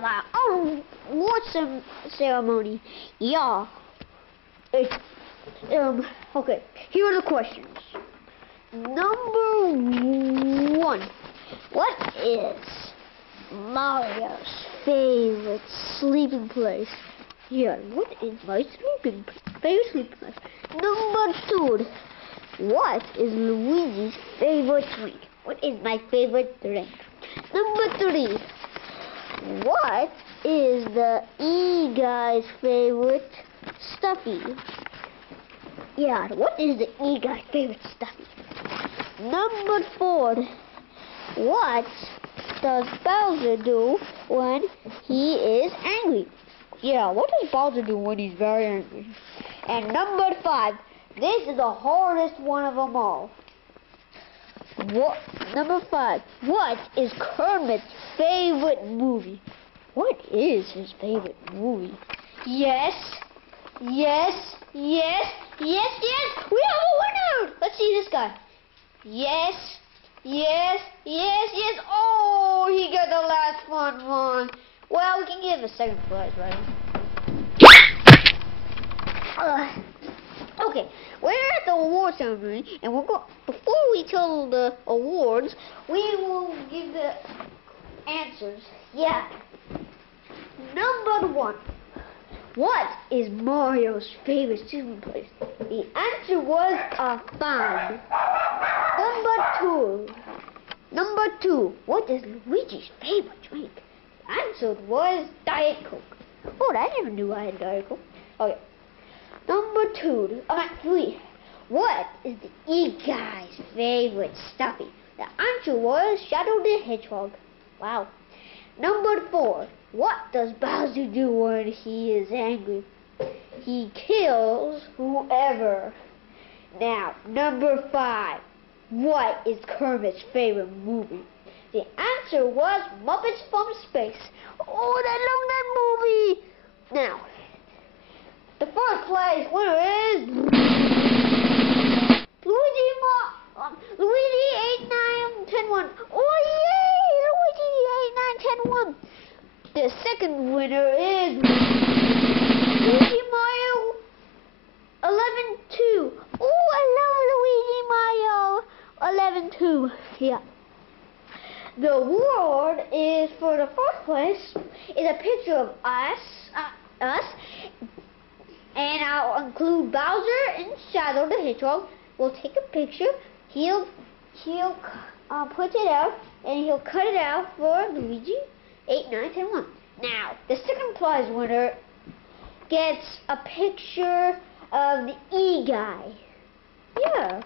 have our award ceremony. Yeah. It's, okay, here are the questions. Number 1. What is Mario's favorite sleeping place? Yeah, what is my favorite sleeping place? Number 2. What is Luigi's favorite drink? What is my favorite drink? Number 3. What is the E-Guy's favorite stuffy? Yeah, what is the E-Guy's favorite stuffy? Number 4. What does Bowser do when he is angry? Yeah, what does Bowser do when he's very angry? And number 5. This is the hardest one of them all. Number 5. What is Kermit's favorite movie? What is his favorite movie? Yes, yes, yes, yes, yes. We have a winner. Let's see this guy. Yes, yes, yes, yes. Oh, he got the last one wrong. Well, we can give him a second prize, right? Okay, we're at the award ceremony, and before we tell the awards, we will give the answers. Yeah. Number 1. What is Mario's favorite sleeping place? The answer was a farm. Number 2. What is Luigi's favorite drink? The answer was Diet Coke. Oh, I never knew I had Diet Coke. Okay. Number 3. What is the E-Guy's favorite stuffy? The answer was Shadow the Hedgehog. Wow. Number 4. What does Bowser do when he is angry? He kills whoever. Now, number 5. What is Kermit's favorite movie? The answer was Muppets from Space. Oh, I love that movie. Now, the first place winner is Luigi 8910-1. Oh yay, Luigi 8910-1. The second winner is Luigi Mario 11-2. Oh, I love Luigi Mario 11-2. Yeah. The award is for the first place is a picture of us. And I'll include Bowser and Shadow the Hedgehog. We'll take a picture. He'll put it out, and he'll cut it out for Luigi 8910-1. Now, the second prize winner gets a picture of the E-Guy. Yeah.